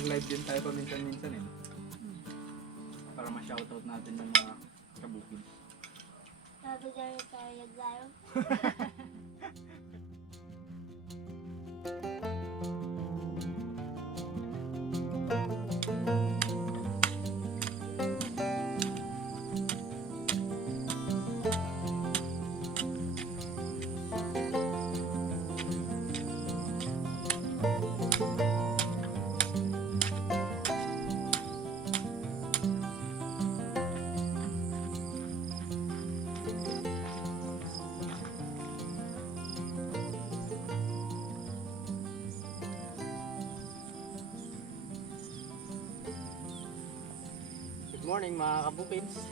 Mag-live din tayo paminsan-minsan eh. Para ma-shoutout natin yung mga kabukid. Nabigyan tayo naglayo. Morning mga kabukids.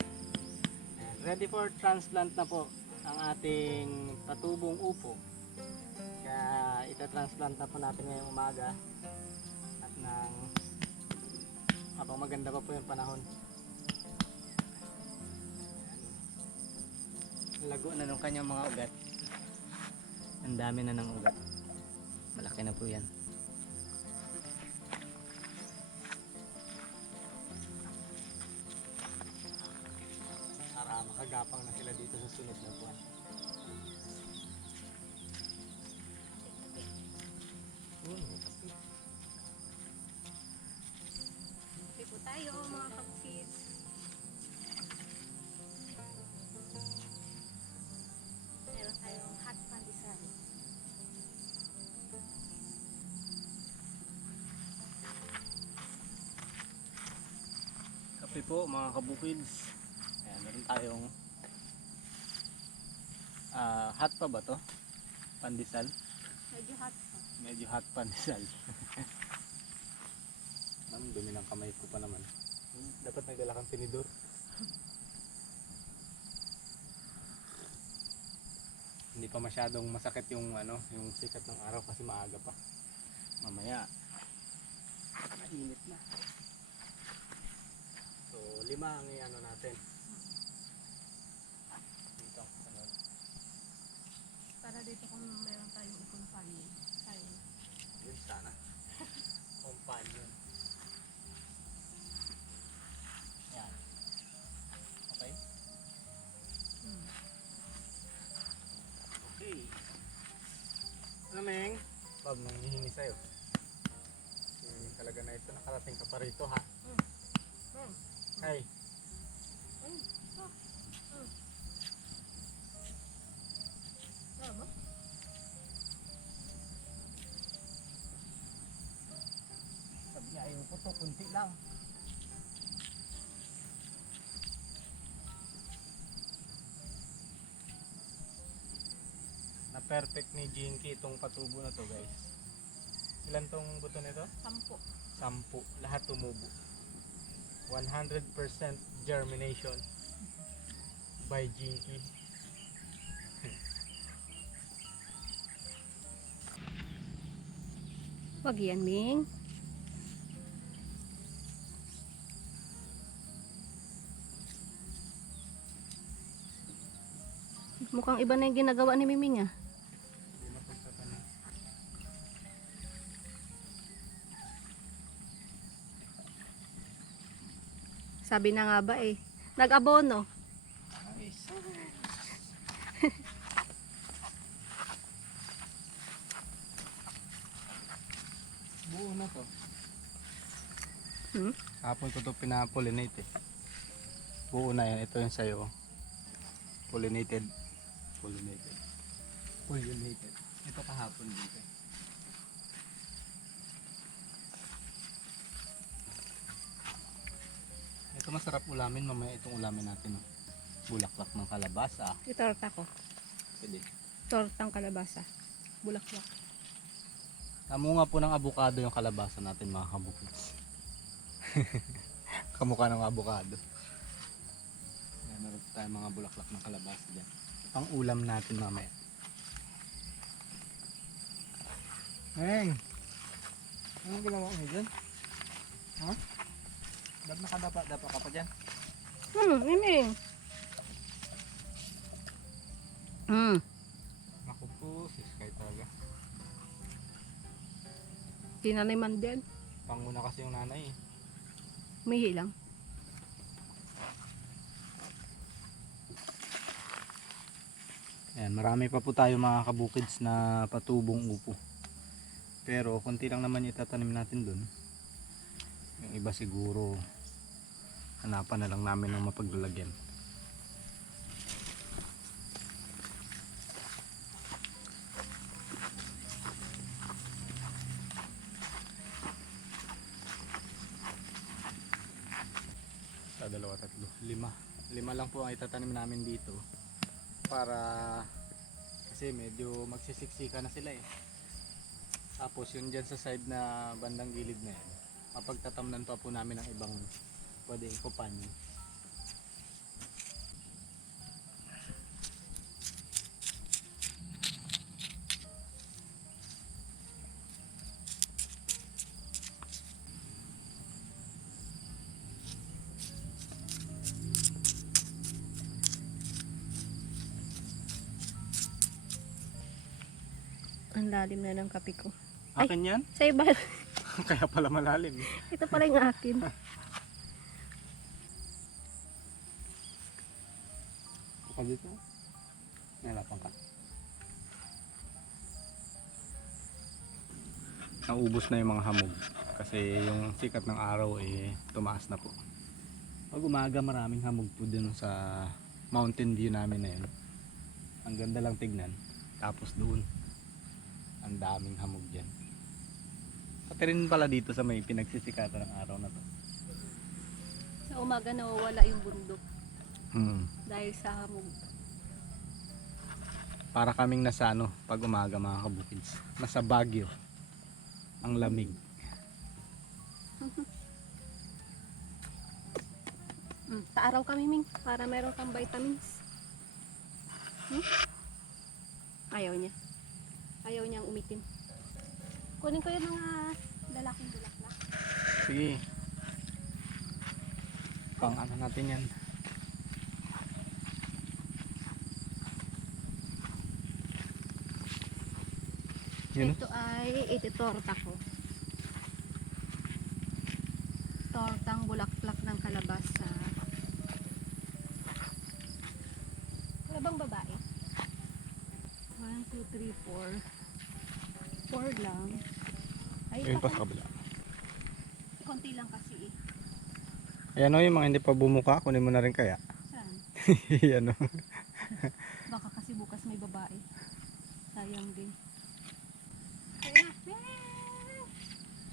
Ready for transplant na po ang ating patubong upo. Kaya ita-transplant na po natin ngayong umaga at nang habang maganda pa po yung panahon. Lago na ng kanyang mga ugat. Ang dami na ng ugat. Malaki na po yan. Makagapang na sila dito sa sunod na buwan. Uy, kape. Kape po tayo mga kapkids. Meron tayong hot pandesal. Kape po mga kabukids. Ayan, meron tayong ah, hot pa ba to? Pandesal? Medyo hot pa. Medyo hot pandesal. Ang dumi ng kamay ko pa naman. Dapat nagdala kang tinidor. Hindi pa masyadong masakit yung ano, yung sikat ng araw kasi maaga pa. Mamaya mainit na. So, lima ang iano natin. Dito ang sunod. Para dito kung meron tayong i-company. Tayo na. Yun sana. Companion. Yan. Okay? Hmm. Okay. Ano, Meng? Pag nanghihingi sa'yo. Hihingi talaga na ito. Nakarating ka pa rito, ha? Perfect ni Jinky itong patubo na to, guys. Ilan tong buto nito? Sampo. Sampu. Lahat tumubo. 100% germination by Jinky. Wag yan, Ming. Mukhang iba na yung ginagawa ni Miming ah. Sabi na nga ba eh. Nag-abono. Nice. Buo na to. Hmm? Hapon ko to pinapollinate eh. Buo na yan. Ito yung sayo. Pollinated. Pollinated. Pollinated. Ito kahapon dito. Ito masarap ulamin. Mamaya itong ulamin natin. Oh. Bulaklak ng kalabasa. Itorta ko. Pwede. Tortang kalabasa. Bulaklak. Kamunga po ng abukado yung kalabasa natin mga kabukids. Kamukha ng abukado. Yan, meron po tayong mga bulaklak ng kalabasa dyan. Pang ulam natin mamaya. Heng! Anong ginawa mo dyan? Ha? Ba't nakadapa-dapa ka pa dyan? Hmm, Miming. Hmm. Naku po, sis kayo talaga. Tinaniman din. Panguna kasi yung nanay eh. May lang. Ayan, marami pa po tayo mga kabukids na patubong upo. Pero konti lang naman itatanim natin dun. Yung iba siguro hanapan na lang namin ng mapaglalagyan. Sa dalawa, tatlo, lima. Lima lang po ang itatanim namin dito para kasi medyo magsisiksika na sila eh. Tapos yun dyan sa side na bandang gilid na yan, mapagtatamnan pa po namin ng ibang pwede ikupan. Ang lalim na ng kape ko. Ay. Akin yan? Sa iba, Kaya pala malalim. ito pala yung akin. dito. Nalapan ka. Naubos na yung mga hamog kasi yung sikat ng araw eh tumaas na po. Pag umaga maraming hamog po dun sa mountain view namin na yun. Ang ganda lang tignan. Tapos doon ang daming hamog dyan. Pati rin pala dito sa may pinagsisikatan ng araw na to. Sa umaga nawawala yung bundok Hmm. dahil sa hamog. Para kaming nasa ano, pag umaga mga kabukids. Nasa Baguio. Ang lamig. Mm, sa araw kami, Ming, para meron kang vitamins. Hmm? Ayaw niya. Ayaw niyang umitim. Kunin ko yung mga lalaking bulaklak. Sige. Pang ano natin yan. Yun. Ito ay ito torta ko. Tortang bulaklak ng kalabasa. Wala bang babae? 1, 2, 3, 4. 4 lang. Ay, Yun pa sa kabila. konti lang kasi eh. Ayan o yung mga hindi pa bumuka. Kunin mo na rin kaya. Saan? Ayan o. Baka kasi bukas may babae. Sayang din.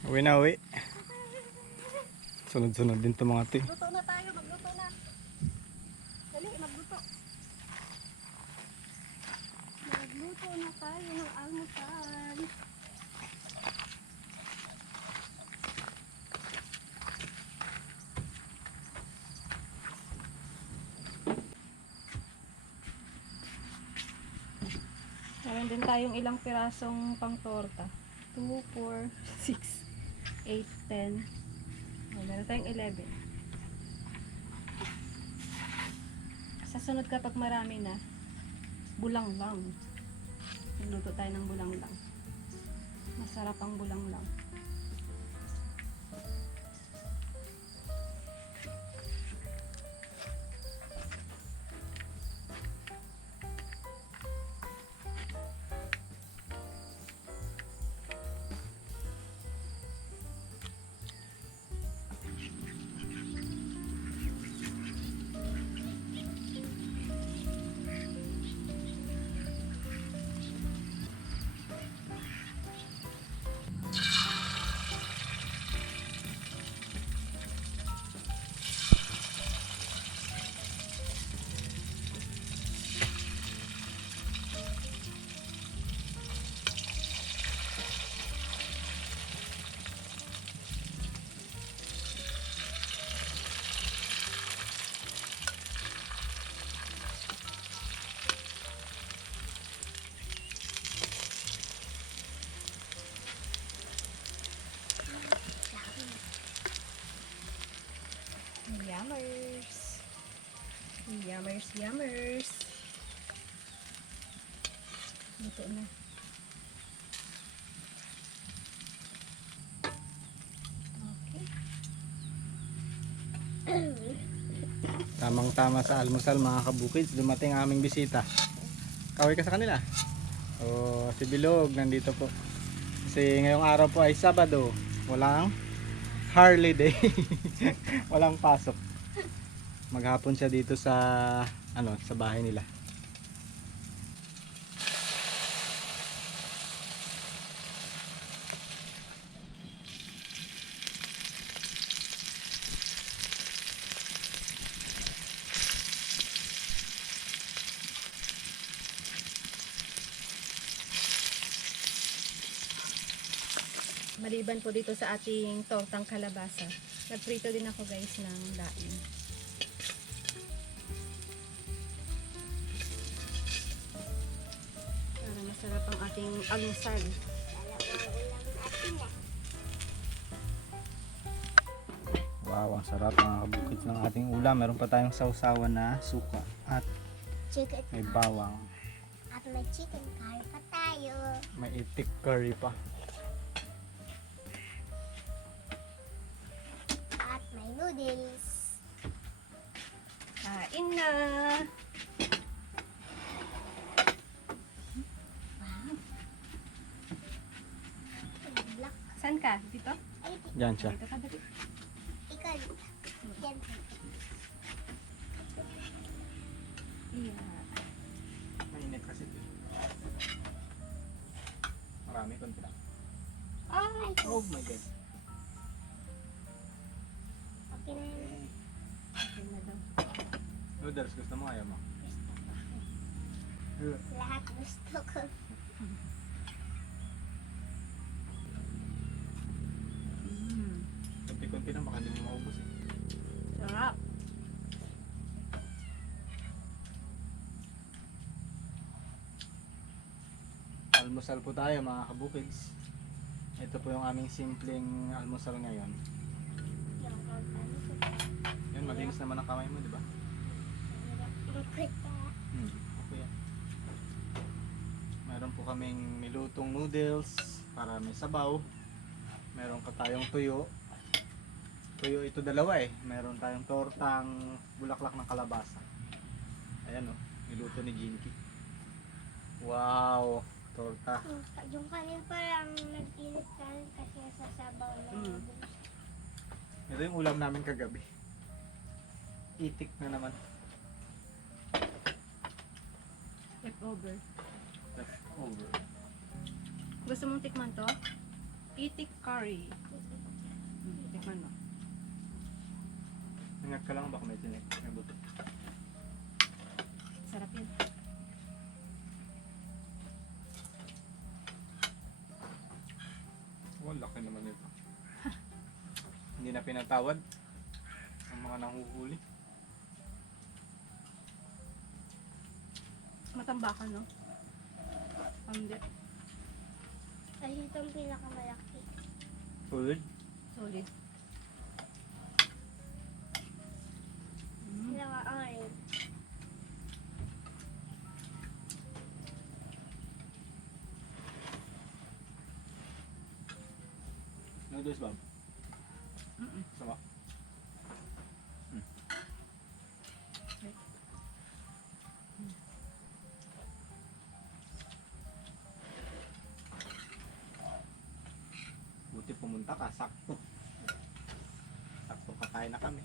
Uwi na uwi. Sunod-sunod din to mga eh. Luto na tayo, magluto na. Dali, magluto. Magluto na tayo ng almusal. Meron din tayong ilang pirasong pang torta. 2, 4, 6, 8, 10, Oh, meron tayong 11. Sa sunod kapag marami na, bulang lang. Nagluto tayo ng bulang lang. Masarap ang bulang lang. Yummers! Luto na. Tamang tama sa almusal mga kabukids, dumating aming bisita. Kaway ka sa kanila. O si Bilog nandito po. Kasi ngayong araw po ay Sabado. Walang Harley Day. Walang pasok. Maghapon siya dito sa ano, sa bahay nila. Maliban po dito sa ating tortang kalabasa. Nagprito din ako guys ng daing. Para masarap ang ating almusal. Wow, ang sarap mga kabukids ng ating ulam. Meron pa tayong sausawan na suka at Chicken. may bawang. At may chicken curry pa tayo. May itik curry pa. At may noodles. Kain na! Saan ka? Dito? Diyan siya. Dito ka dito. ikaw. Yan. Yeah. Mainit kasi. Marami konti lang. Ay! Oh my god. Okay na yun. Okay na daw. Noodles, gusto mo ayaw mo? Lahat gusto ko. Mm. Kunti-kunti lang baka hindi mo maubos eh. Sarap. Almusal po tayo mga kabukids. Ito po yung aming simpleng almusal ngayon. Yun, malinis naman ang kamay mo, di ba? Hmm, okay yan. Meron po kaming nilutong noodles para may sabaw. Meron pa tayong tuyo. Tuyo ito dalawa eh. Meron tayong tortang bulaklak ng kalabasa. Ayan oh, niluto ni Jinky. Wow, torta. Yung kanin parang nag-init kanin kasi sa sabaw ng Mm. Ito yung ulam namin kagabi. Itik na naman. Leftover. Leftover. Gusto mong tikman to? Itik curry. Hmm, tikman mo. Ingat ka lang baka may tinik. May buto. Sarap yun. Pinatawad ang mga nanguhuli. Matambakan, no? Um, hindi. Kasi itong pinakamalaki. Solid? Solid. Mm. Pinaka-orange. Noodles ba? Mm-mm. Buti pumunta ka, sakto. Sakto kakain na kami.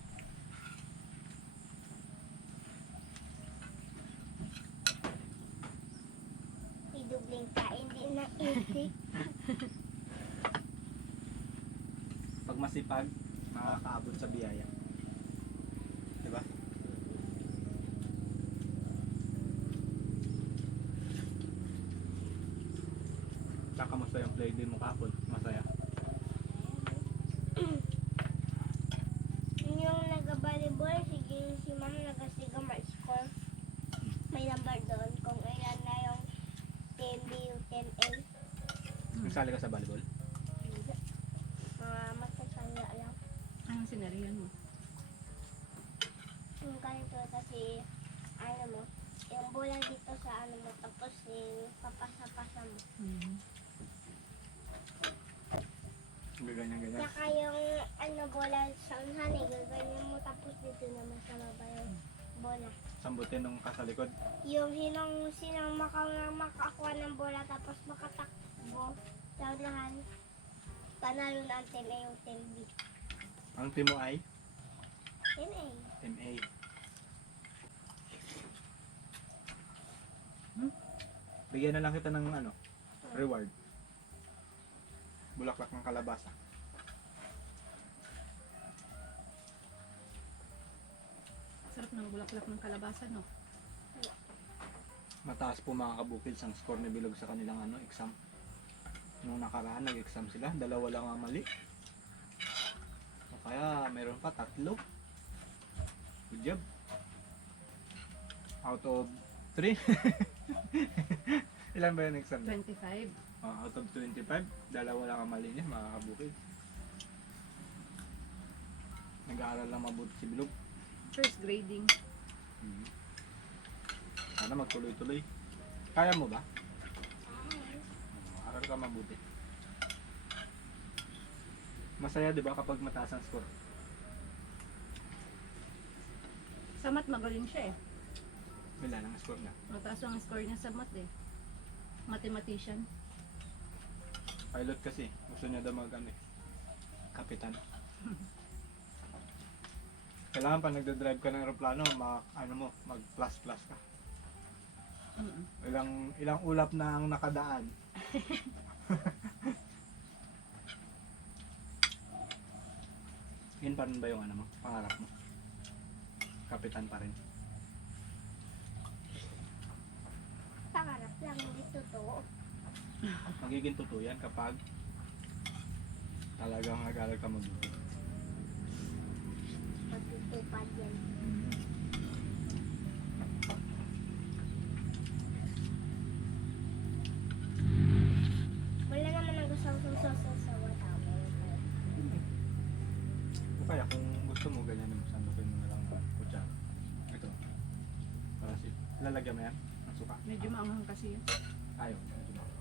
May dubling kain din na itik. Pag masipag, makakaabot sa biyaya. Diba? Kakamusta yung play din mo kapon? Nagsali ka sa volleyball? Mga matasaya lang. Anong sinarihan mo? Yung ganito kasi, ano mo, yung bola dito sa ano mo, tapos yung papasa-pasa mo. Mm. Ganyan-ganyan. Saka yung ano bola sa unahan eh, gaganyan mo tapos dito naman sa baba yung bola. Sambutin nung kasalikod. Yung sinong, sinong maka, makakuha ng bola tapos makatakbo sa unahan, panalo na ang team A yung team B. Ang team mo ay Team A. Team A. Bigyan na lang kita ng ano, reward. Bulaklak ng kalabasa. Sarap ng bulaklak ng kalabasa, no? Mataas po mga kabukids ang score ni Bilog sa kanilang ano, exam. Nung nakaraan, nag-exam sila. Dalawa lang ang mali. O kaya, meron pa tatlo. Good job. Out of 3. Ilan ba yung exam? niya? 25. Ah, out of 25, dalawa lang ang mali niya, mga kabukid. Nag-aaral lang mabuti si Bilog. First grading. Mhm. Sana magtuloy-tuloy. Kaya mo ba? Aral ka mabuti. Masaya 'di ba kapag mataas ang score? Sa math, magaling siya eh. Wala ang score niya. Mataas ang score niya sa math eh. Mathematician. Pilot kasi, gusto niya daw mag ano, eh, kapitan. Kailangan pa nagda-drive ka ng aeroplano, ma, ano mo, mag plus plus ka. Mm-mm. Ilang ilang ulap na ang nakadaan. Yun pa rin ba yung ano mo, pangarap mo? Kapitan pa rin. Pangarap lang, hindi totoo. Magiging totoo yan kapag talagang nag-aaral ka mabuti. Matutupad yan. Lalagyan mo yan? Ang suka? Medyo maanghang kasi yun. Ayaw. medyo baka.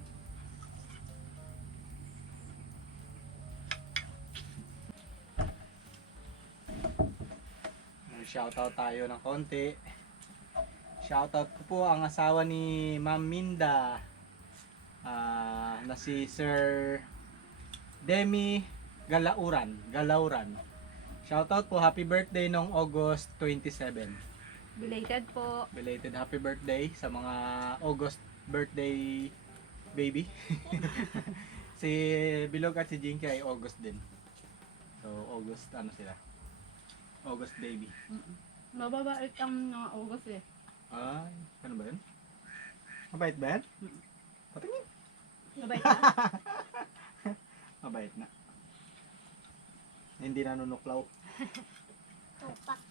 Shoutout tayo ng konti. Shoutout ko po ang asawa ni Ma'am Minda ah, na si Sir Demi Galauran. Galauran. Shoutout po, happy birthday nung August 27. Belated po. Belated happy birthday sa mga August birthday baby. si Bilog at si Jinky ay August din. So, August ano sila? August baby. Mm-mm. Mababait ang mga August eh. Ay, ano ba yun? Mabait ba yan? Mm. Patingin. Mabait ka? Mabait na. Hindi nanunuklaw. Tupak.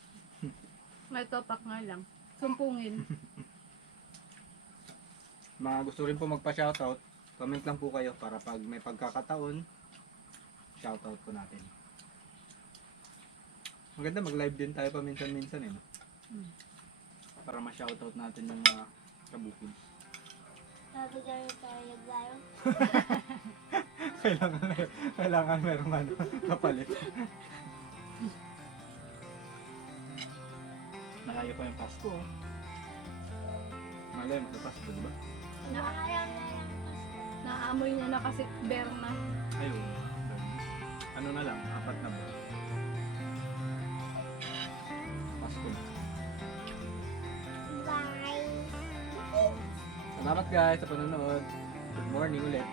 May topak nga lang. Sumpungin. Mga gusto rin po magpa-shoutout, comment lang po kayo para pag may pagkakataon, shoutout po natin. Maganda mag-live din tayo paminsan-minsan eh. No? Mm. Para ma-shoutout natin yung mga kabukid. Sabi ganun tayo naglaro. kailangan, kailangan merong ano, kapalit. Malayo pa yung Pasko. oh. Malayo magpa-Pasko, di ba? Na, na lang. naamoy niya na kasi Berna. Ayun. Ano na lang, apat na ba? Pasko na. Bye. Salamat guys sa panonood. Good morning ulit.